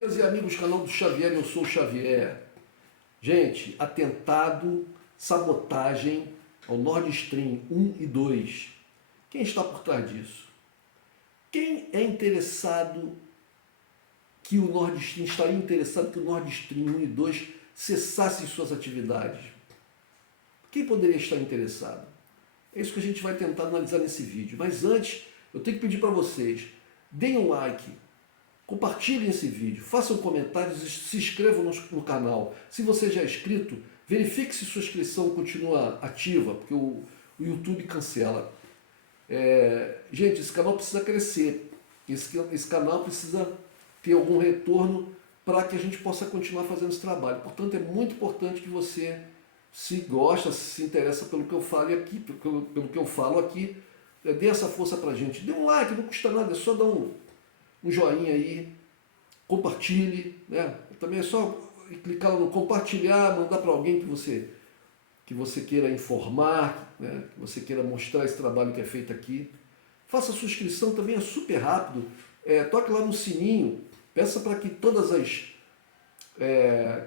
Meus e amigos, canal do Xavier, eu sou o Xavier. Gente, atentado, sabotagem ao Nord Stream 1 e 2. Quem está por trás disso? Quem é interessado que o Nord Stream, estaria interessado que o Nord Stream 1 e 2 cessassem suas atividades? Quem poderia estar interessado? É isso que a gente vai tentar analisar nesse vídeo. Mas antes, eu tenho que pedir para vocês, deem um like, compartilhem esse vídeo, façam comentários e se inscrevam no canal. Se você já é inscrito, verifique se sua inscrição continua ativa, porque o YouTube cancela. Gente, esse canal precisa crescer, esse canal precisa ter algum retorno para que a gente possa continuar fazendo esse trabalho. Portanto, é muito importante que você, se gosta, se interessa pelo que eu falo aqui, pelo que eu falo aqui, dê essa força para a gente. Dê um like, não custa nada, é só dar um joinha aí, compartilhe, né? Também é só clicar no compartilhar, mandar para alguém que você queira informar, né? Que você queira mostrar esse trabalho que é feito aqui. Faça a sua inscrição, também é super rápido. Toque lá no sininho, peça para que todas as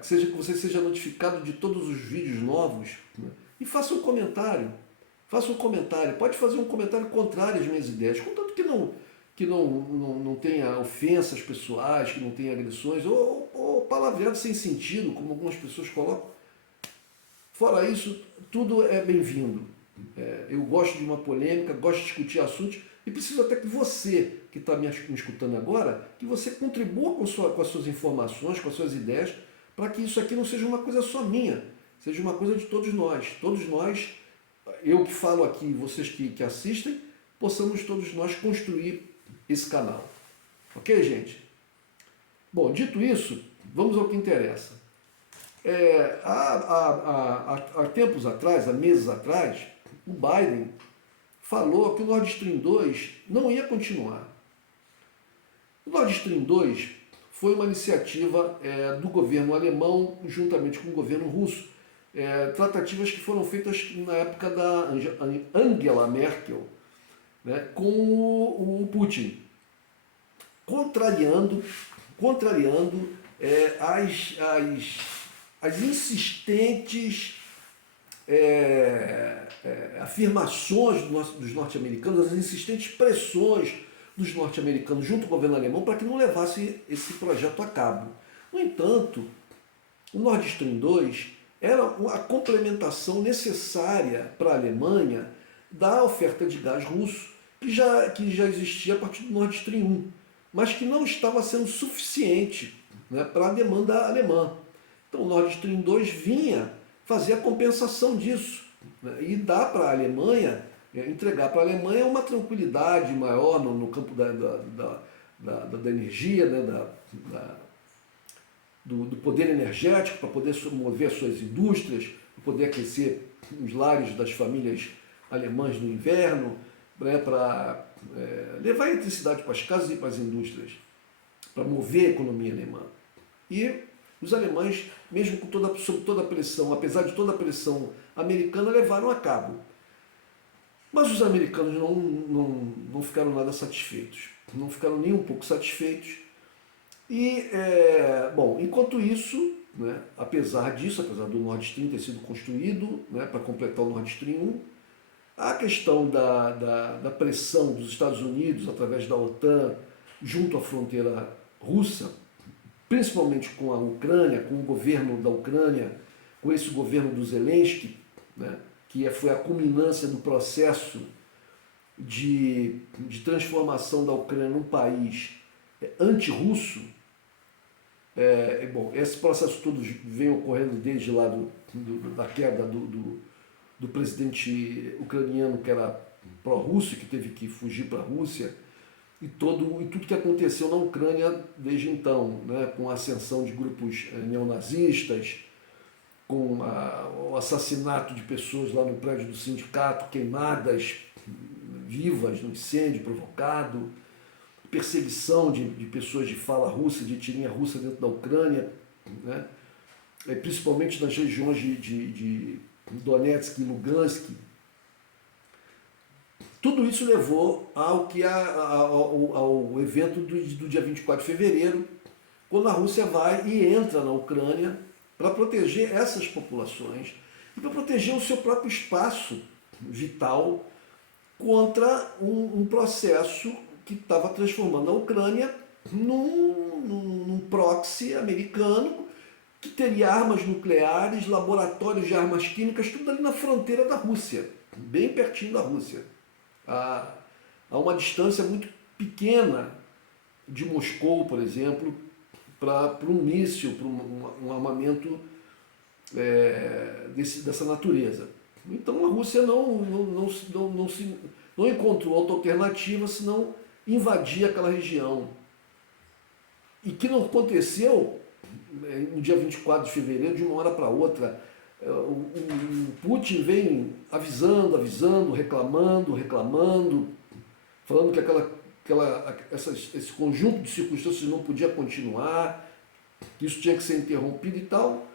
que você seja notificado de todos os vídeos novos, né? E faça um comentário. Faça um comentário. Pode fazer um comentário contrário às minhas ideias, contanto que não tenha ofensas pessoais, que não tenha agressões, ou palavreado sem sentido, como algumas pessoas colocam. Fora isso, tudo é bem-vindo. Eu gosto de uma polêmica, gosto de discutir assuntos, e preciso até que você, que está me escutando agora, que você contribua com as suas informações, com as suas ideias, para que isso aqui não seja uma coisa só minha, seja uma coisa de todos nós. Todos nós, eu que falo aqui, vocês que assistem, possamos todos nós construir esse canal. Ok, gente? Bom, dito isso, vamos ao que interessa. Há tempos atrás, há meses atrás, o Biden falou que o Nord Stream 2 não ia continuar. O Nord Stream 2 foi uma iniciativa do governo alemão, juntamente com o governo russo, tratativas que foram feitas na época da Angela Merkel, né, com o Putin, contrariando as insistentes afirmações dos norte-americanos, as insistentes pressões dos norte-americanos junto ao governo alemão para que não levasse esse projeto a cabo. No entanto, o Nord Stream 2 era a complementação necessária para a Alemanha da oferta de gás russo que já existia a partir do Nord Stream 1, mas que não estava sendo suficiente, né, para a demanda alemã. Então o Nord Stream 2 vinha fazer a compensação disso, né, e dar para a Alemanha, entregar para a Alemanha uma tranquilidade maior no campo da energia, né, do poder energético, para poder mover as suas indústrias, para poder aquecer os lares das famílias alemãs no inverno, né, para levar a eletricidade para as casas e para as indústrias, para mover a economia alemã. E os alemães, mesmo sob toda a pressão, apesar de toda a pressão americana, levaram a cabo. Mas os americanos não ficaram nada satisfeitos, não ficaram nem um pouco satisfeitos. E, bom, enquanto isso, né, apesar do Nord Stream ter sido construído, né, para completar o Nord Stream 1, a questão da pressão dos Estados Unidos através da OTAN junto à fronteira russa, principalmente com a Ucrânia, com o governo da Ucrânia, com esse governo do Zelensky, né, que foi a culminância do processo de transformação da Ucrânia num país anti-russo. Bom, esse processo todo vem ocorrendo desde lá da queda do presidente ucraniano, que era pró-russo, que teve que fugir para a Rússia, e tudo que aconteceu na Ucrânia desde então, né, com a ascensão de grupos neonazistas, com o assassinato de pessoas lá no prédio do sindicato, queimadas vivas no incêndio provocado, perseguição de pessoas de fala russa, de etnia russa dentro da Ucrânia, né, principalmente nas regiões de Donetsk e Lugansk. Tudo isso levou ao evento do dia 24 de fevereiro, quando a Rússia vai e entra na Ucrânia para proteger essas populações e para proteger o seu próprio espaço vital contra um processo que estava transformando a Ucrânia num proxy americano que teria armas nucleares, laboratórios de armas químicas, tudo ali na fronteira da Rússia, bem pertinho da Rússia, a uma distância muito pequena de Moscou, por exemplo, para um míssil, para um armamento dessa natureza. Então a Rússia não encontrou outra alternativa senão invadir aquela região. E que não aconteceu no dia 24 de fevereiro, de uma hora para outra. O Putin vem avisando, reclamando, falando que esse conjunto de circunstâncias não podia continuar, que isso tinha que ser interrompido e tal,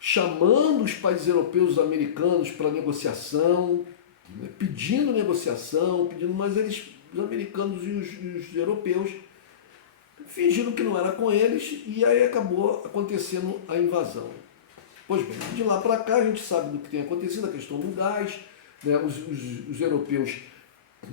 chamando os países europeus e americanos para negociação, pedindo negociação, mas os americanos e os europeus fingiram que não era com eles e aí acabou acontecendo a invasão. Pois bem, de lá para cá a gente sabe do que tem acontecido, a questão do gás, né? Os europeus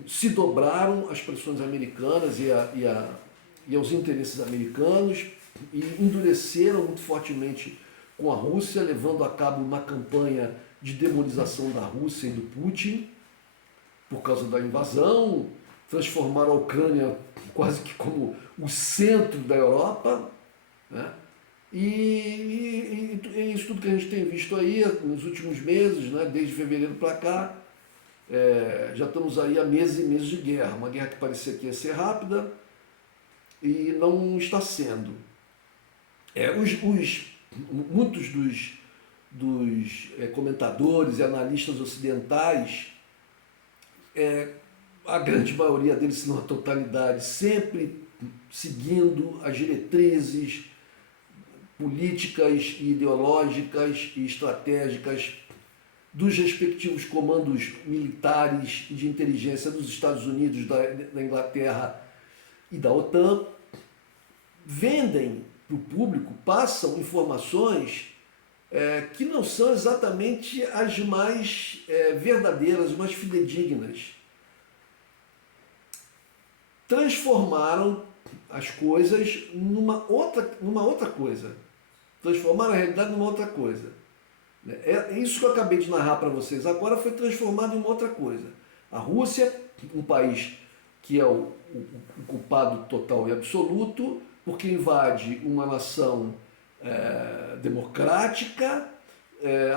se dobraram às pressões americanas e aos interesses americanos e endureceram muito fortemente com a Rússia, levando a cabo uma campanha de demonização da Rússia e do Putin por causa da invasão, transformaram a Ucrânia quase que como o centro da Europa, né? E isso tudo que a gente tem visto aí nos últimos meses, né? Desde fevereiro para cá, já estamos aí há meses e meses de guerra, uma guerra que parecia que ia ser rápida e não está sendo. Muitos dos comentadores e analistas ocidentais, a grande maioria deles, se não a totalidade, sempre seguindo as diretrizes políticas, ideológicas e estratégicas dos respectivos comandos militares e de inteligência dos Estados Unidos, da Inglaterra e da OTAN, vendem para o público, passam informações que não são exatamente as mais verdadeiras, as mais fidedignas. Transformaram as coisas numa outra coisa. Transformaram a realidade numa outra coisa. Isso que eu acabei de narrar para vocês agora foi transformado em uma outra coisa. A Rússia, um país que é o culpado total e absoluto, porque invade uma nação democrática,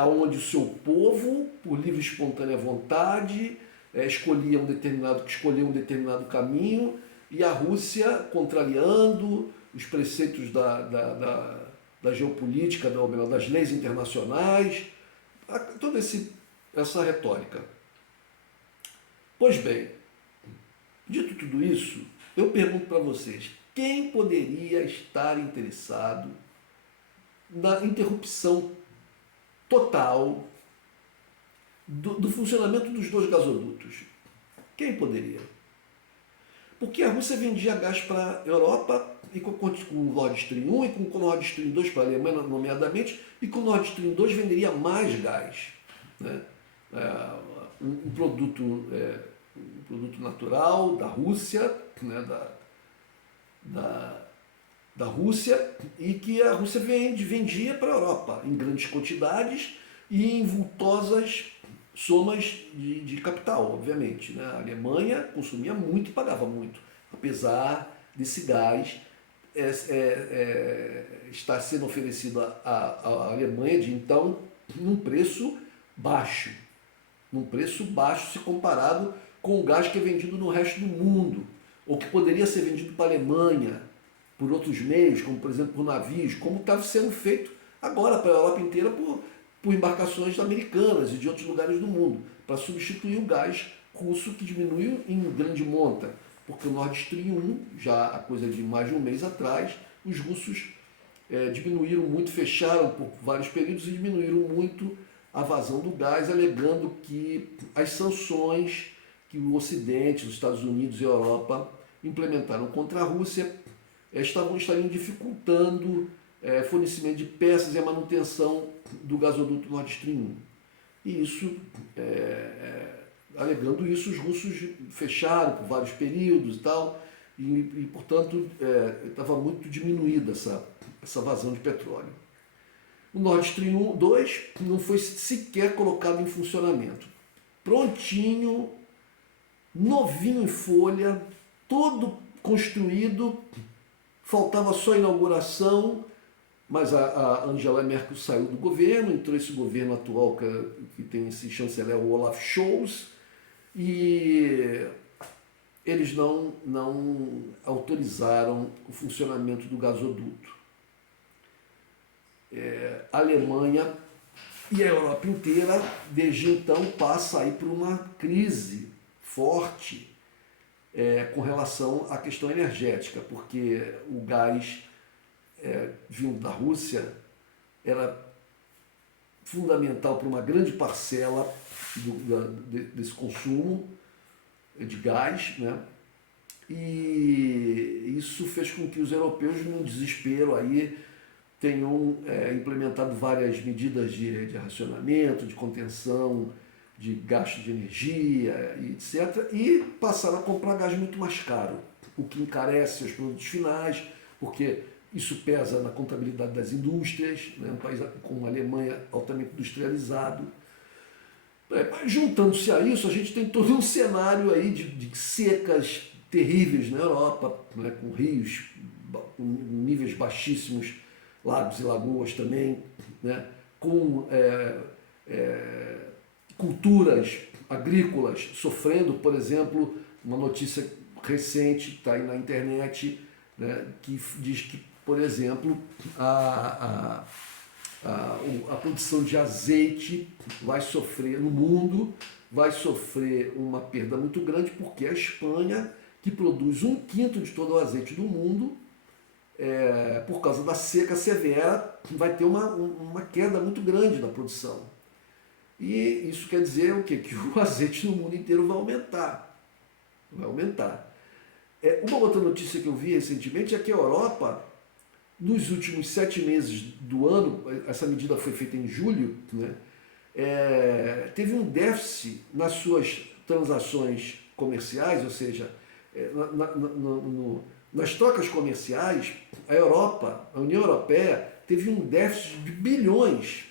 onde o seu povo, por livre e espontânea vontade, escolheu um determinado caminho, e a Rússia, contrariando os preceitos da geopolítica, das leis internacionais, toda essa retórica. Pois bem, dito tudo isso, eu pergunto para vocês, quem poderia estar interessado na interrupção total do funcionamento dos dois gasodutos? Quem poderia? Porque a Rússia vendia gás para a Europa e com o Nord Stream 1 e com o Nord Stream 2 para a Alemanha, nomeadamente, e com o Nord Stream 2 venderia mais gás, né? Um produto natural da Rússia, né? da Rússia, e que a Rússia vendia para a Europa em grandes quantidades e em vultosas somas de capital, obviamente, né? A Alemanha consumia muito e pagava muito, apesar desse gás estar sendo oferecido à Alemanha de então num preço baixo se comparado com o gás que é vendido no resto do mundo, ou que poderia ser vendido para a Alemanha por outros meios, como por exemplo por navios, como estava sendo feito agora para a Europa inteira por embarcações americanas e de outros lugares do mundo, para substituir o gás russo que diminuiu em grande monta, porque o Nord Stream 1, já há coisa de mais de um mês atrás, os russos diminuíram muito, fecharam por vários períodos e diminuíram muito a vazão do gás, alegando que as sanções que o Ocidente, os Estados Unidos e a Europa implementaram contra a Rússia estariam dificultando fornecimento de peças e a manutenção do gasoduto Nord Stream 1. E isso, alegando isso, os russos fecharam por vários períodos e tal, e portanto, estava muito diminuída essa vazão de petróleo. O Nord Stream 2 não foi sequer colocado em funcionamento. Prontinho, novinho em folha, todo construído, faltava só a inauguração, mas a Angela Merkel saiu do governo, entrou esse governo atual que tem esse chanceler, o Olaf Scholz, e eles não autorizaram o funcionamento do gasoduto. A Alemanha e a Europa inteira, desde então, passa aí por uma crise forte com relação à questão energética, porque o gás vindo da Rússia era fundamental para uma grande parcela desse consumo de gás, né? E isso fez com que os europeus, num desespero aí, tenham implementado várias medidas de racionamento, de contenção, de gasto de energia, etc. E passaram a comprar gás muito mais caro, o que encarece os produtos finais, porque isso pesa na contabilidade das indústrias, né? Um país como a Alemanha altamente industrializado. Juntando-se a isso, a gente tem todo um cenário aí de secas terríveis na Europa, né? Com rios com níveis baixíssimos, lagos e lagoas também, né? Com culturas agrícolas sofrendo, por exemplo, uma notícia recente que está aí na internet, né? Que diz que, por exemplo, a produção de azeite vai sofrer, no mundo, vai sofrer uma perda muito grande, porque a Espanha, que produz 1/5 de todo o azeite do mundo, por causa da seca severa, vai ter uma queda muito grande na produção. E isso quer dizer o quê? Que o azeite no mundo inteiro vai aumentar. Vai aumentar. Uma outra notícia que eu vi recentemente é que a Europa, nos últimos 7 meses do ano, essa medida foi feita em julho, né, teve um déficit nas suas transações comerciais, ou seja, nas trocas comerciais, a Europa, a União Europeia, teve um déficit de bilhões.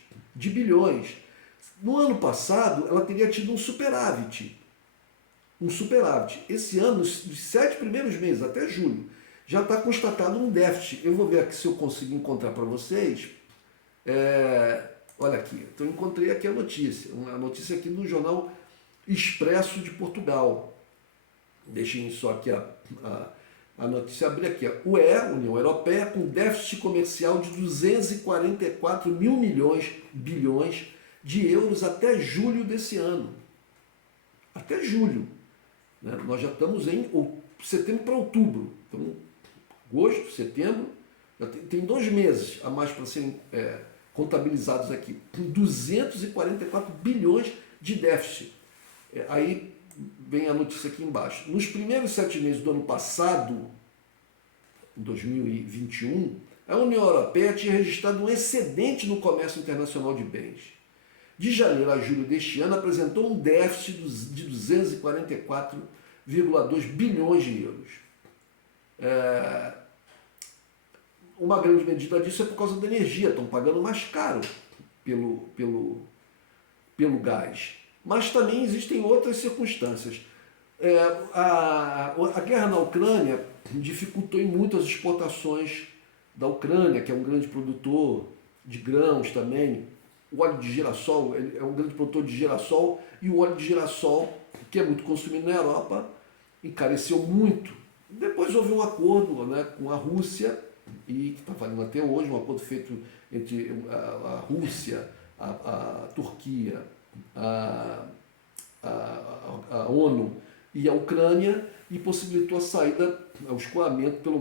No ano passado, ela teria tido um superávit. Esse ano, nos 7 primeiros meses, até julho, já está constatado um déficit. Eu vou ver aqui se eu consigo encontrar para vocês. Olha aqui, então eu encontrei aqui a notícia aqui no jornal Expresso de Portugal. Deixem só aqui a notícia abrir aqui. União Europeia, com déficit comercial de 244 mil bilhões de euros até julho desse ano. Até julho. Né? Nós já estamos em setembro para outubro. Então, agosto, setembro, já tem 2 meses a mais para serem contabilizados aqui. Com 244 bilhões de déficit. Aí vem a notícia aqui embaixo. Nos primeiros 7 meses do ano passado, 2021, a União Europeia tinha registrado um excedente no comércio internacional de bens. De janeiro a julho deste ano, apresentou um déficit de 244,2 bilhões de euros. Uma grande medida disso é por causa da energia, estão pagando mais caro pelo gás. Mas também existem outras circunstâncias. A guerra na Ucrânia dificultou muito as exportações da Ucrânia, que é um grande produtor de grãos também. O óleo de girassol é um grande produtor de girassol, e o óleo de girassol, que é muito consumido na Europa, encareceu muito. Depois houve um acordo, né, com a Rússia, e que está valendo até hoje, um acordo feito entre a Rússia, a Turquia, a ONU e a Ucrânia, e possibilitou a saída, o escoamento pelo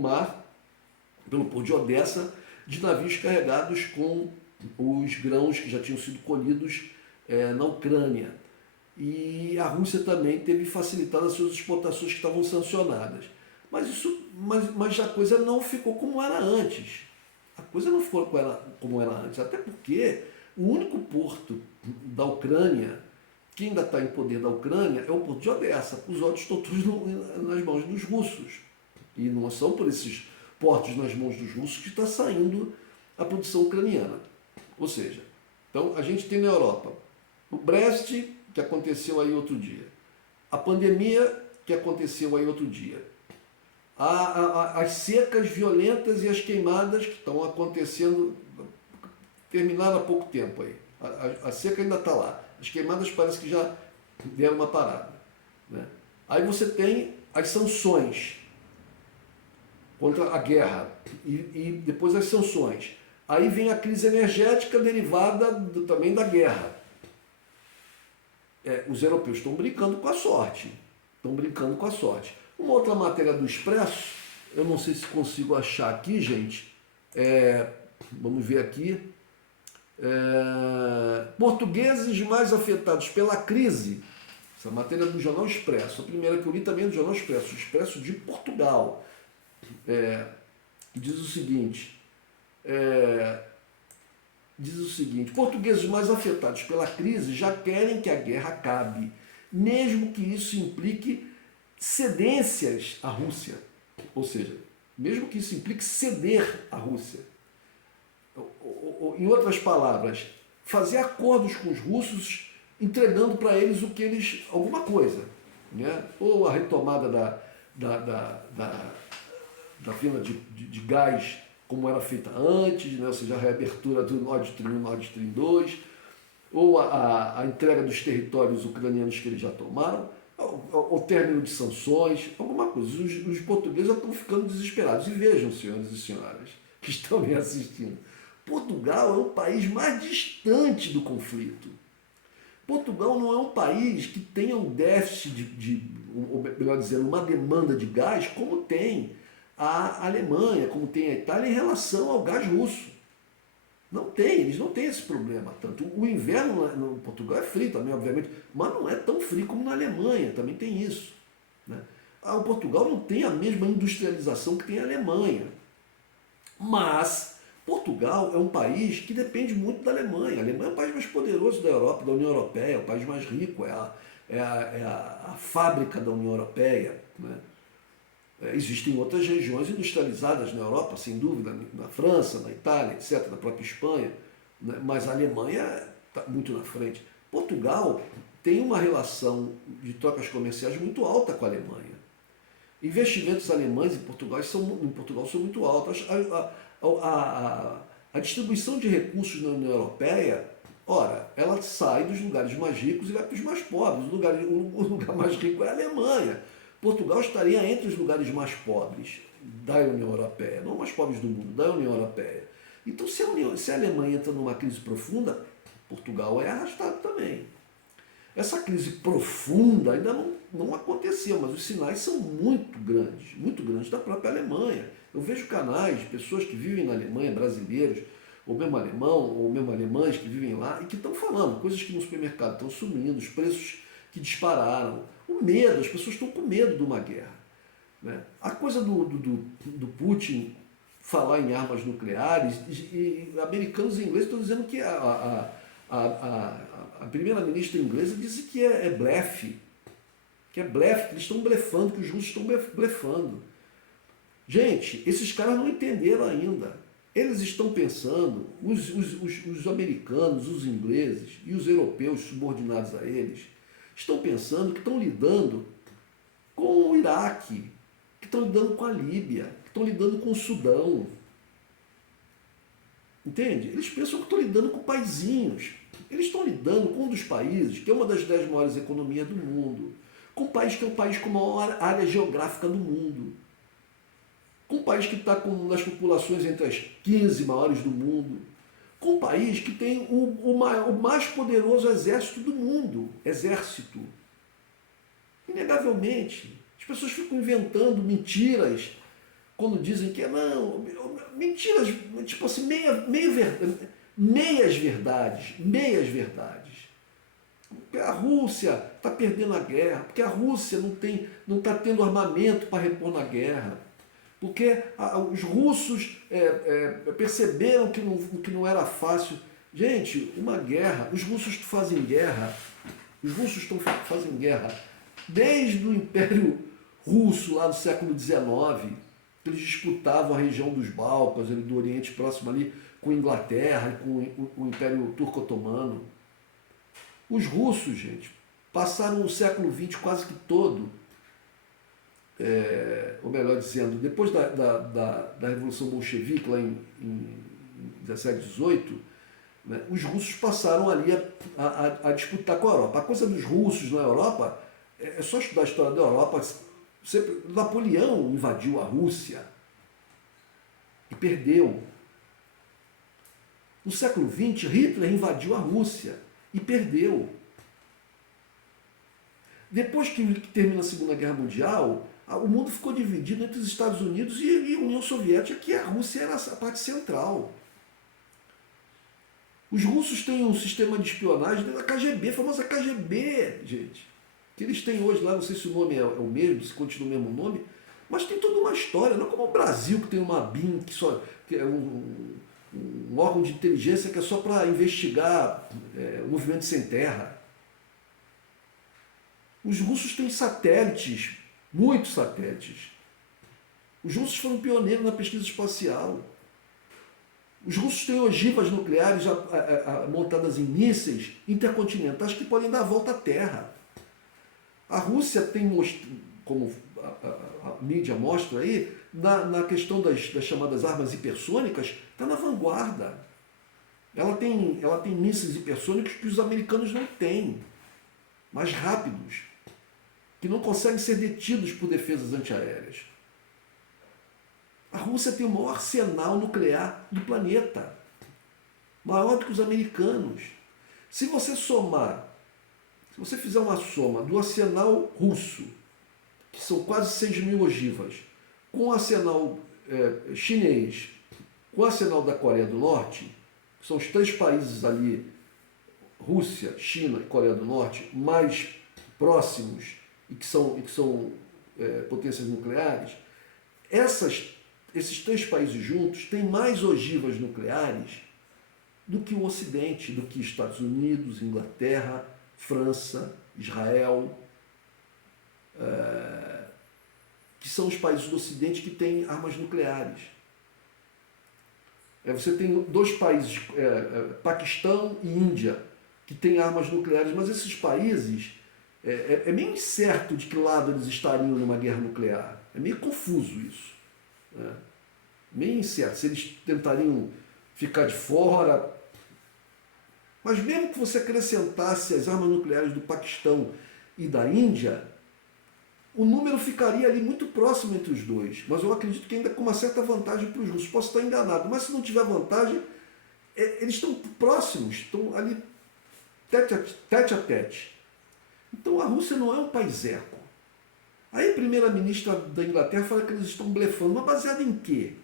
mar, pelo porto de Odessa, de navios carregados com os grãos que já tinham sido colhidos na Ucrânia. E a Rússia também teve facilitado as suas exportações que estavam sancionadas. Mas a coisa não ficou como era antes. A coisa não ficou como era antes, até porque o único porto da Ucrânia que ainda está em poder da Ucrânia é o porto de Odessa. Os outros estão todos nas mãos dos russos. E não são por esses portos nas mãos dos russos que está saindo a produção ucraniana. Ou seja, então a gente tem na Europa o Brest, que aconteceu aí outro dia, a pandemia, que aconteceu aí outro dia, as secas violentas e as queimadas que estão acontecendo, terminaram há pouco tempo aí. A seca ainda está lá. As queimadas parece que já deram uma parada. Né? Aí você tem as sanções contra a guerra e depois as sanções. Aí vem a crise energética derivada também da guerra. Os europeus estão brincando com a sorte. Uma outra matéria do Expresso, eu não sei se consigo achar aqui, gente. Vamos ver aqui. Portugueses mais afetados pela crise. Essa matéria é do Jornal Expresso. A primeira que eu li também é do Jornal Expresso. O Expresso de Portugal. Diz o seguinte. Portugueses mais afetados pela crise já querem que a guerra acabe, mesmo que isso implique cedências à Rússia. Ou seja, mesmo que isso implique ceder à Rússia. Em outras palavras, fazer acordos com os russos, entregando para eles alguma coisa, né? Ou a retomada da venda de gás como era feita antes, né? Ou seja, a reabertura do Nord Stream 1 e Nord Stream 2, ou a entrega dos territórios ucranianos que eles já tomaram, o término de sanções, alguma coisa. Os portugueses já estão ficando desesperados. E vejam, senhores e senhoras, que estão me assistindo, Portugal é o país mais distante do conflito. Portugal não é um país que tenha um déficit ou melhor dizendo, uma demanda de gás como tem a Alemanha, como tem a Itália em relação ao gás russo. Eles não têm esse problema tanto. O inverno no Portugal é frio também, obviamente, mas não é tão frio como na Alemanha, também tem isso. Né? O Portugal não tem a mesma industrialização que tem a Alemanha. Mas Portugal é um país que depende muito da Alemanha. A Alemanha é o país mais poderoso da Europa, da União Europeia, é o país mais rico, é a fábrica da União Europeia. Né? Existem outras regiões industrializadas na Europa, sem dúvida, na França, na Itália, etc., na própria Espanha, né? Mas a Alemanha está muito na frente. Portugal tem uma relação de trocas comerciais muito alta com a Alemanha. Investimentos alemães em Portugal são muito altos. A distribuição de recursos na União Europeia, ora, ela sai dos lugares mais ricos e vai para os mais pobres. O lugar mais rico é a Alemanha. Portugal estaria entre os lugares mais pobres da União Europeia, não mais pobres do mundo, da União Europeia. Então, se a Alemanha entra numa crise profunda, Portugal é arrastado também. Essa crise profunda ainda não aconteceu, mas os sinais são muito grandes da própria Alemanha. Eu vejo canais de pessoas que vivem na Alemanha, brasileiros, ou mesmo alemão, ou mesmo alemães que vivem lá, e que estão falando coisas que no supermercado estão sumindo, os preços que dispararam, o medo, as pessoas estão com medo de uma guerra. Né? A coisa do Putin falar em armas nucleares, e americanos e ingleses estão dizendo que a primeira-ministra inglesa disse que é blefe, que eles estão blefando, que os russos estão blefando. Gente, esses caras não entenderam ainda. Eles estão pensando, os americanos, os ingleses e os europeus subordinados a eles, estão pensando que estão lidando com o Iraque, que estão lidando com a Líbia, que estão lidando com o Sudão. Entende? Eles pensam que estão lidando com paizinhos. Eles estão lidando com um dos países que é uma das 10 maiores economias do mundo, com um país que é o país com a maior área geográfica do mundo, com um país que está com as populações entre as 15 maiores do mundo, com um país que tem o mais poderoso exército do mundo. Exército. Inegavelmente. As pessoas ficam inventando mentiras quando dizem que não, mentiras, tipo assim, meias verdades. A Rússia está perdendo a guerra, porque a Rússia não está tendo armamento para repor na guerra, porque os russos perceberam que não era fácil. Gente, uma guerra, os russos fazem guerra, fazem guerra desde o Império Russo, lá do século XIX, que eles disputavam a região dos Balcãs, do Oriente Próximo ali, com a Inglaterra e com o Império Turco-Otomano. Os russos, gente, passaram o século XX quase que todo, ou melhor dizendo, depois da Revolução Bolchevique, lá em 17, 18, né, os russos passaram ali a disputar com a Europa. A coisa dos russos na Europa, é só estudar a história da Europa. Napoleão invadiu a Rússia e perdeu. No século XX, Hitler invadiu a Rússia e perdeu. Depois que termina a Segunda Guerra Mundial, o mundo ficou dividido entre os Estados Unidos e a União Soviética, que a Rússia era a parte central. Os russos têm um sistema de espionagem da KGB, a famosa KGB, gente. Que eles têm hoje lá, não sei se o nome é o mesmo, se continua o mesmo nome, mas tem toda uma história, não é como o Brasil, que tem uma BIM, que é um órgão de inteligência que é só para investigar o movimento sem terra. Os russos têm satélites, muitos satélites. Os russos foram pioneiros na pesquisa espacial. Os russos têm ogivas nucleares montadas em mísseis intercontinentais que podem dar a volta à Terra. A Rússia tem, como a mídia mostra aí, na questão das chamadas armas hipersônicas, está na vanguarda. Ela tem mísseis hipersônicos que os americanos não têm, mais rápidos, que não conseguem ser detidos por defesas antiaéreas. A Rússia tem o maior arsenal nuclear do planeta, maior do que os americanos. Se você fizer uma soma do arsenal russo, que são quase 6.000 ogivas, com o arsenal chinês, com o arsenal da Coreia do Norte, que são os três países ali, Rússia, China e Coreia do Norte, mais próximos e que são potências nucleares, esses três países juntos têm mais ogivas nucleares do que o Ocidente, do que Estados Unidos, Inglaterra, França, Israel, que são os países do Ocidente que têm armas nucleares. Você tem dois países, Paquistão e Índia, que têm armas nucleares, mas esses países, é meio incerto de que lado eles estariam numa guerra nuclear. É meio confuso isso. Meio incerto, se eles tentariam ficar de fora. Mas mesmo que você acrescentasse as armas nucleares do Paquistão e da Índia, o número ficaria ali muito próximo entre os dois. Mas eu acredito que ainda com uma certa vantagem para os russos. Posso estar enganado, mas se não tiver vantagem, eles estão próximos, estão ali tete a tete. Então a Rússia não é um país eco. Aí a primeira-ministra da Inglaterra fala que eles estão blefando, mas baseado em quê?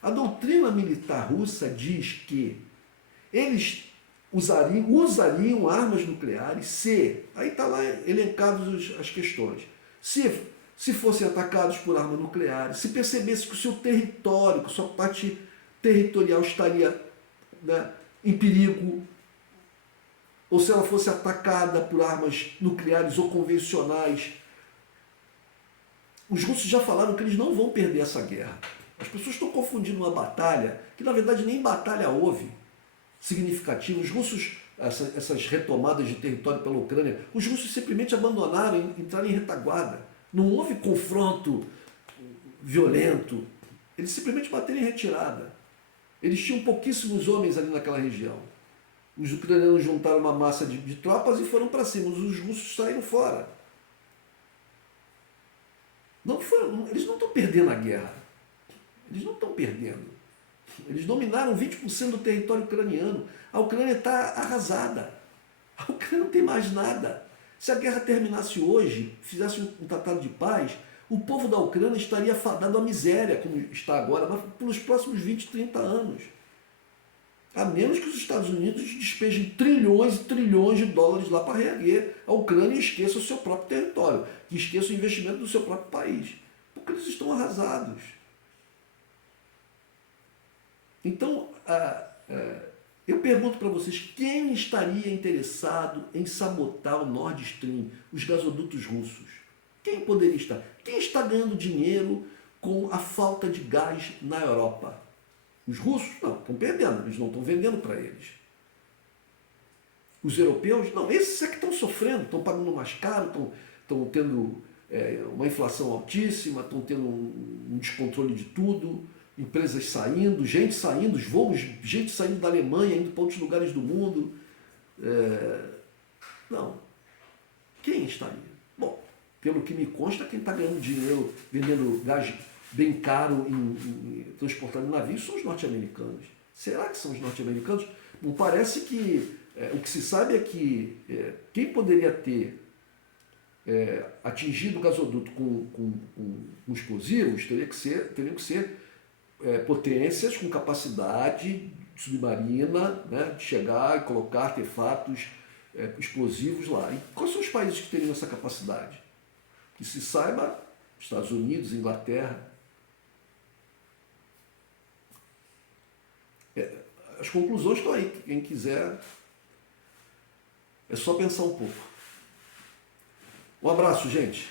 A doutrina militar russa diz que eles usariam armas nucleares se, aí está lá elencadas as questões, se fossem atacados por armas nucleares, se percebesse que o seu território, que a sua parte territorial estaria, né, em perigo, ou se ela fosse atacada por armas nucleares ou convencionais. Os russos já falaram que eles não vão perder essa guerra. As pessoas estão confundindo uma batalha, que na verdade nem batalha houve significativa. Os russos, essas retomadas de território pela Ucrânia, os russos simplesmente abandonaram, entraram em retaguarda. Não houve confronto violento. Eles simplesmente bateram em retirada. Eles tinham pouquíssimos homens ali naquela região. Os ucranianos juntaram uma massa de tropas e foram para cima. Os russos saíram fora. Eles não estão perdendo a guerra. Eles não estão perdendo. Eles dominaram 20% do território ucraniano. A Ucrânia está arrasada. A Ucrânia não tem mais nada. Se a guerra terminasse hoje, fizesse um tratado de paz, o povo da Ucrânia estaria fadado à miséria, como está agora, mas pelos próximos 20, 30 anos. A menos que os Estados Unidos despejem trilhões e trilhões de dólares lá para reerguer a Ucrânia e esqueça o seu próprio território, que esqueça o investimento do seu próprio país. Porque eles estão arrasados. Então, eu pergunto para vocês, quem estaria interessado em sabotar o Nord Stream, os gasodutos russos? Quem poderia estar? Quem está ganhando dinheiro com a falta de gás na Europa? Os russos? Não, estão perdendo, eles não estão vendendo para eles. Os europeus? Não, esses é que estão sofrendo, estão pagando mais caro, estão tendo uma inflação altíssima, estão tendo um descontrole de tudo, empresas saindo, gente saindo, os voos, gente saindo da Alemanha, indo para outros lugares do mundo. Não. Quem estaria? Bom, pelo que me consta, quem está ganhando dinheiro vendendo gás bem caro transportando em navios são os norte-americanos. Será que são os norte-americanos? Não parece que o que se sabe é que quem poderia ter atingido o gasoduto com explosivos teriam que ser potências com capacidade submarina, né, de chegar e colocar artefatos explosivos lá. E quais são os países que teriam essa capacidade? Que se saiba, Estados Unidos, Inglaterra. As conclusões estão aí. Quem quiser, é só pensar um pouco. Um abraço, gente.